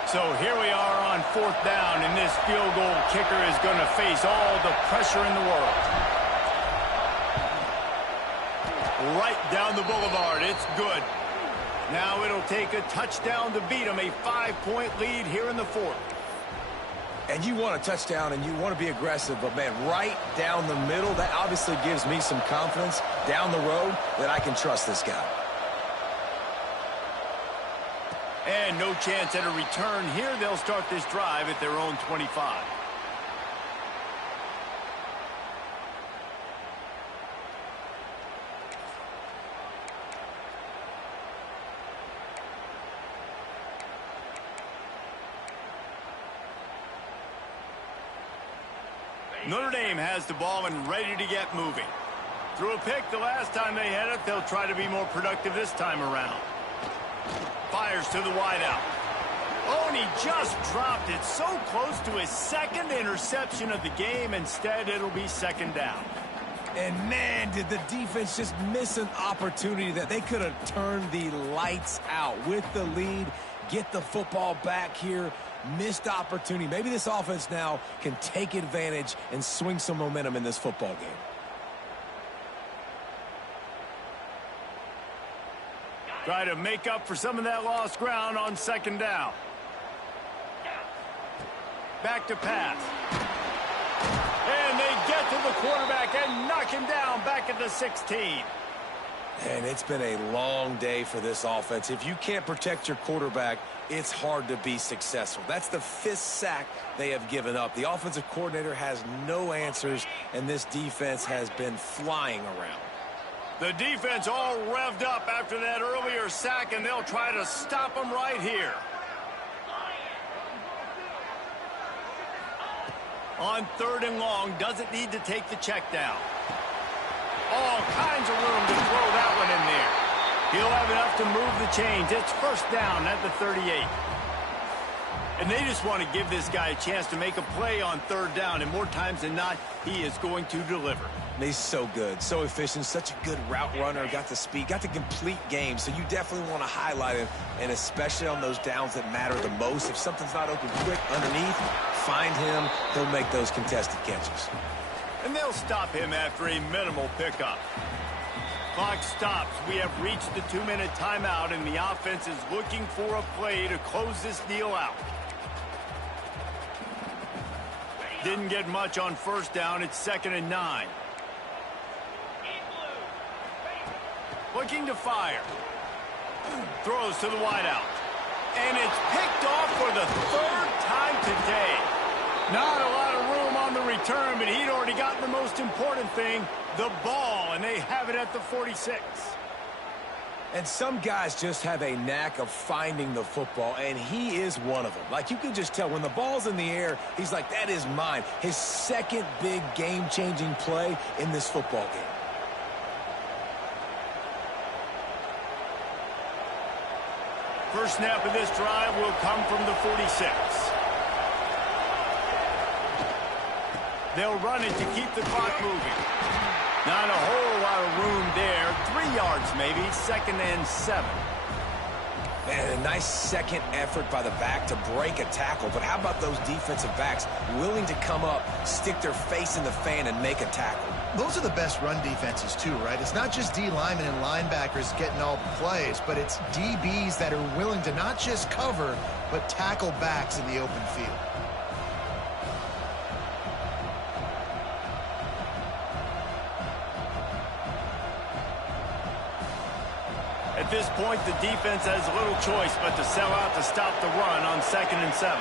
So here we are on 4th down, and this field goal kicker is going to face all the pressure in the world. Right down the boulevard. It's good. Now it'll take a touchdown to beat them. A 5-point lead here in the 4th. And you want a touchdown, and you want to be aggressive, but, man, right down the middle, that obviously gives me some confidence down the road that I can trust this guy. And no chance at a return here. They'll start this drive at their own 25. Notre Dame has the ball and ready to get moving. Threw a pick the last time they had it. They'll try to be more productive this time around. Fires to the wideout. Oh, and he just dropped it so close to his second interception of the game. Instead, it'll be second down. And, man, did the defense just miss an opportunity that they could have turned the lights out with the lead, get the football back here. Missed opportunity. Maybe this offense now can take advantage and swing some momentum in this football game. Try to make up for some of that lost ground on second down. Back to pass. And they get to the quarterback and knock him down back at the 16. And it's been a long day for this offense. If you can't protect your quarterback, it's hard to be successful. That's the 5th sack they have given up. The offensive coordinator has no answers, and this defense has been flying around. The defense all revved up after that earlier sack, and they'll try to stop them right here. On 3rd and long, doesn't need to take the check down. All kinds of room to throw that one in there. He'll have enough to move the chains. It's first down at the 38. And they just want to give this guy a chance to make a play on 3rd down, and more times than not, he is going to deliver. He's so good, so efficient, such a good route runner, got the speed, got the complete game, so you definitely want to highlight him, and especially on those downs that matter the most. If something's not open quick underneath, find him, he'll make those contested catches. And they'll stop him after a minimal pickup. Clock stops. We have reached the 2-minute timeout, and the offense is looking for a play to close this deal out. Didn't get much on first down. It's 2nd and 9. Looking to fire. Throws to the wideout. And it's picked off for the 3rd time today. Not a lot of room on the return, but he'd already gotten the most important thing, the ball, and they have it at the 46. And some guys just have a knack of finding the football, and he is one of them. Like, you can just tell when the ball's in the air, he's like, that is mine. His second big game-changing play in this football game. First snap of this drive will come from the 46. They'll run it to keep the clock moving. Not a whole lot of room there. 3 yards maybe. 2nd and 7. Man, a nice second effort by the back to break a tackle. But how about those defensive backs willing to come up, stick their face in the fan, and make a tackle? Those are the best run defenses too, right? It's not just D linemen and linebackers getting all the plays, but it's DBs that are willing to not just cover, but tackle backs in the open field. At this point, the defense has little choice but to sell out to stop the run on 2nd and 7.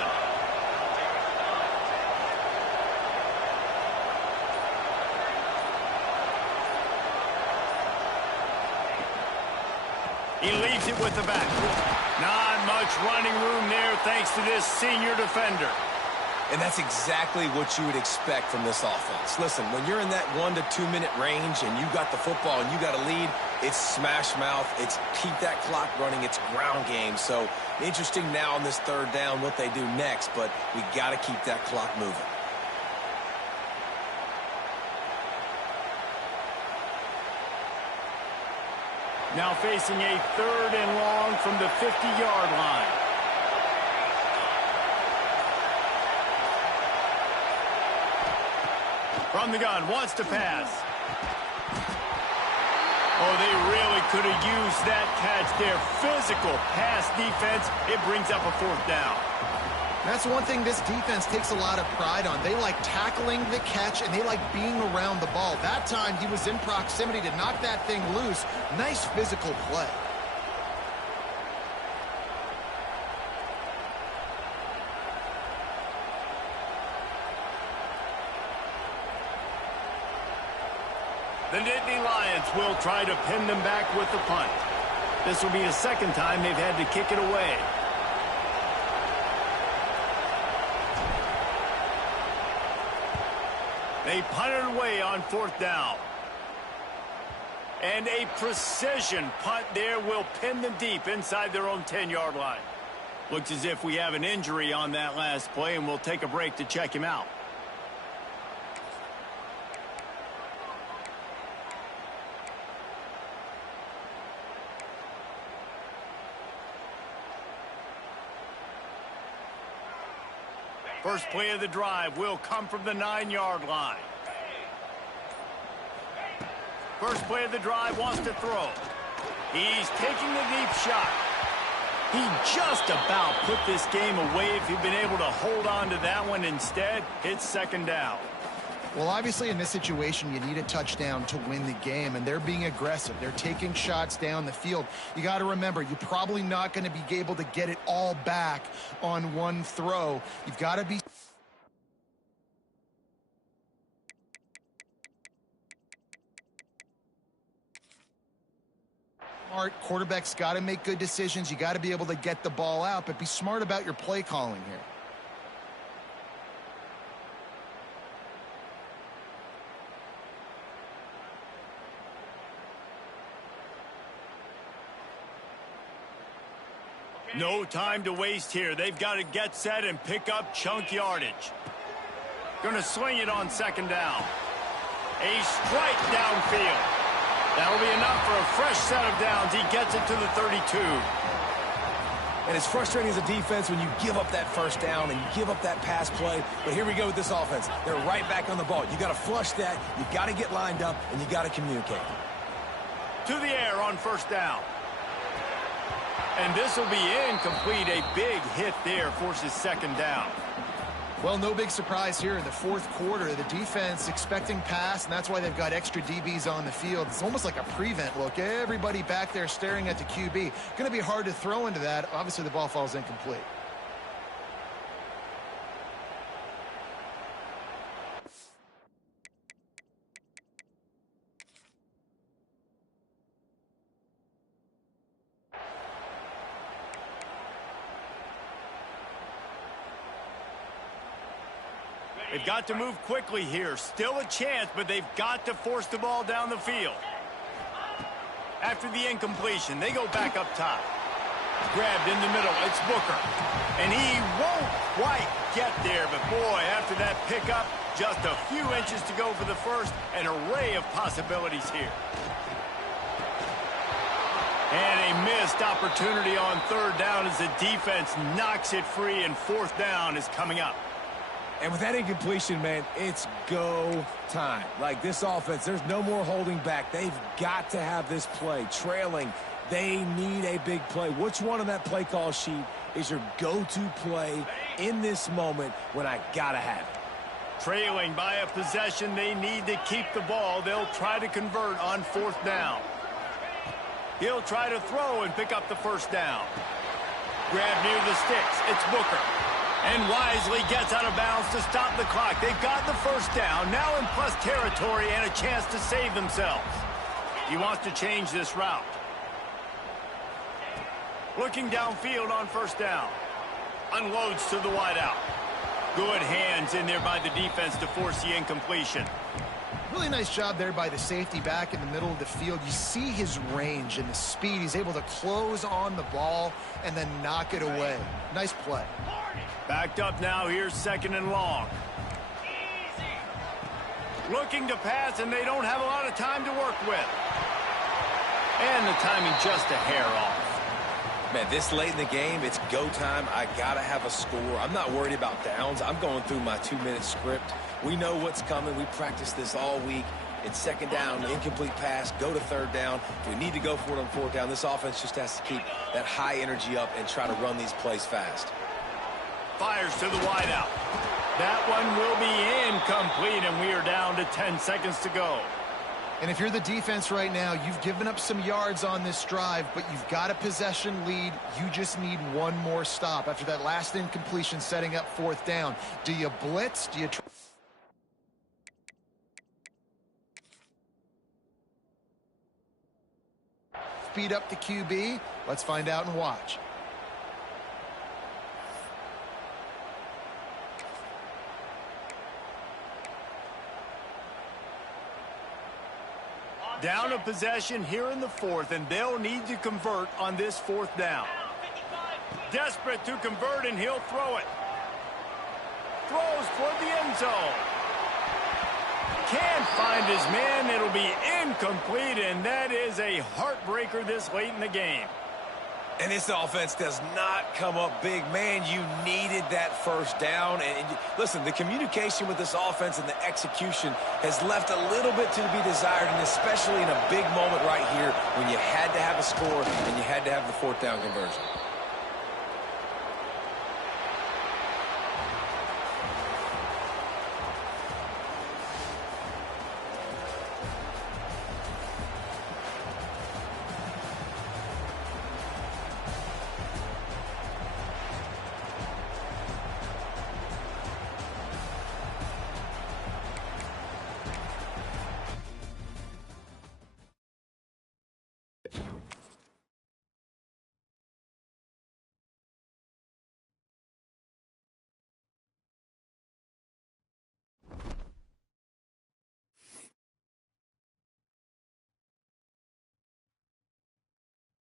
He leaves it with the back. Not much running room there thanks to this senior defender. And that's exactly what you would expect from this offense. Listen, when you're in that 1 to 2 minute range and you got the football and you got a lead, it's smash mouth, it's keep that clock running, it's ground game. So interesting now on this 3rd down what they do next, but we got to keep that clock moving. Now facing a 3rd and long from the 50-yard line. From the gun, wants to pass. Oh, they really could have used that catch there. Physical pass defense. It brings up a 4th down. That's one thing this defense takes a lot of pride on. They like tackling the catch, and they like being around the ball. That time, he was in proximity to knock that thing loose. Nice physical play. The Nittany Lions will try to pin them back with the punt. This will be the 2nd time they've had to kick it away. They punt it away on 4th down. And a precision punt there will pin them deep inside their own 10-yard line. Looks as if we have an injury on that last play, and we'll take a break to check him out. First play of the drive will come from the 9-yard line. First play of the drive wants to throw. He's taking the deep shot. He just about put this game away if he'd been able to hold on to that one. Instead, it's 2nd down. Well, obviously in this situation, you need a touchdown to win the game, and they're being aggressive. They're taking shots down the field. You got to remember, you're probably not going to be able to get it all back on one throw. You've got to be smart. Quarterback's got to make good decisions. You got to be able to get the ball out, but be smart about your play calling here. No time to waste here. They've got to get set and pick up chunk yardage. Going to swing it on 2nd down. A strike downfield. That'll be enough for a fresh set of downs. He gets it to the 32. And it's frustrating as a defense when you give up that first down and you give up that pass play. But here we go with this offense. They're right back on the ball. You got to flush that. You got to get lined up, and you got to communicate. To the air on 1st down. And this will be incomplete. A big hit there forces 2nd down. Well, no big surprise here in the 4th quarter. The defense expecting pass, and that's why they've got extra DBs on the field. It's almost like a prevent look. Everybody back there staring at the QB. Going to be hard to throw into that. Obviously, the ball falls incomplete. They've got to move quickly here. Still a chance, but they've got to force the ball down the field. After the incompletion, they go back up top. Grabbed in the middle, it's Booker. And he won't quite get there, but boy, after that pickup, just a few inches to go for the first. An array of possibilities here. And a missed opportunity on 3rd down as the defense knocks it free, and 4th down is coming up. And with that incompletion, man, it's go time. Like this offense, there's no more holding back. They've got to have this play. Trailing, they need a big play. Which one on that play call sheet is your go-to play in this moment when I got to have it? Trailing by a possession, they need to keep the ball. They'll try to convert on 4th down. He'll try to throw and pick up the 1st down. Grab near the sticks. It's Booker. And wisely gets out of bounds to stop the clock. They've got the 1st down, now in plus territory and a chance to save themselves. He wants to change this route. Looking downfield on 1st down. Unloads to the wideout. Good hands in there by the defense to force the incompletion. Really nice job there by the safety back in the middle of the field. You see his range and the speed. He's able to close on the ball and then knock it away. Nice play. Backed up now, here's 2nd and long. Looking to pass, and they don't have a lot of time to work with. And the timing just a hair off. Man, this late in the game, it's go time. I got to have a score. I'm not worried about downs. I'm going through my 2-minute script. We know what's coming. We practiced this all week. It's 2nd down, incomplete pass, go to 3rd down. If we need to go for it on 4th down, this offense just has to keep that high energy up and try to run these plays fast. Fires to the wideout. That one will be incomplete, and we are down to 10 seconds to go. And if you're the defense right now, you've given up some yards on this drive, but you've got a possession lead. You just need one more stop after that last incompletion setting up 4th down. Do you blitz? Do you try? Speed up the QB? Let's find out and watch. Down a possession here in the fourth, and they'll need to convert on this fourth down. Desperate to convert, and he'll throw it. Throws toward the end zone. Can't find his man. It'll be incomplete, and that is a heartbreaker this late in the game. And this offense does not come up big. Man, you needed that first down. And listen, the communication with this offense and the execution has left a little bit to be desired, and especially in a big moment right here when you had to have a score and you had to have the fourth down conversion.